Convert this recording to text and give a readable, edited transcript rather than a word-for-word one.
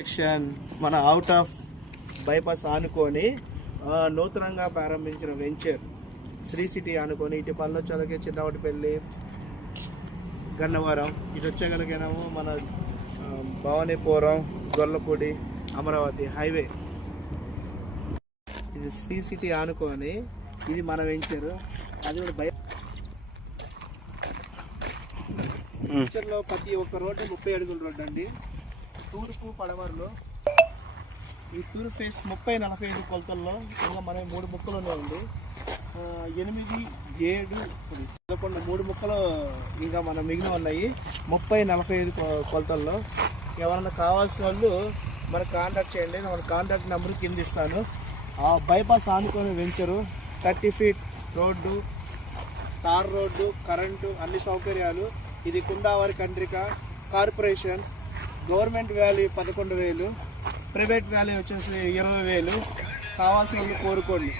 Section మన out of bypass ఆనుకొని నూతనంగా ప్రారంభించిన వెంచర్ శ్రీ సిటీ ఆనుకొని ఇటు పల్లొచ్చలకి చిన్నవటిపల్లి గన్నవరం ఇటు వచ్చేగలిగినాము మన భవానీపురం గొల్లపూడి అమరావతి హైవే. ఇది శ్రీ సిటీ ఆనుకొని ఇది మన వెంచర్. అది కూడా వెంచర్లో ప్రతి ఒక్క రోడ్డు 30 అడుగుల రోడ్డు అండి. తూర్పు పడమరలో ఈ తూర్పు ఫేస్ 30-45 కొలతల్లో ఇంకా మన 3 ముక్కలు ఉన్నాయండి. 8, 7, 11 3 ముక్కలు ఇంకా మన మిగిలిన ఉన్నాయి 30-45 కొలతల్లో. ఎవరన్నా కావాల్సిన వాళ్ళు మనకు కాంటాక్ట్ చేయండి. మన కాంటాక్ట్ నెంబర్ కింద ఇస్తాను. ఆ బైపాస్ ఆనుకొని venture 30 feet road, tar road, current, అన్ని సౌకర్యాలు. ఇది Kundavari Kandrika corporation. Government value 11,000, private value వచ్చేసి 20,000. కావాల్సిన వాళ్ళు కోరుకోండి.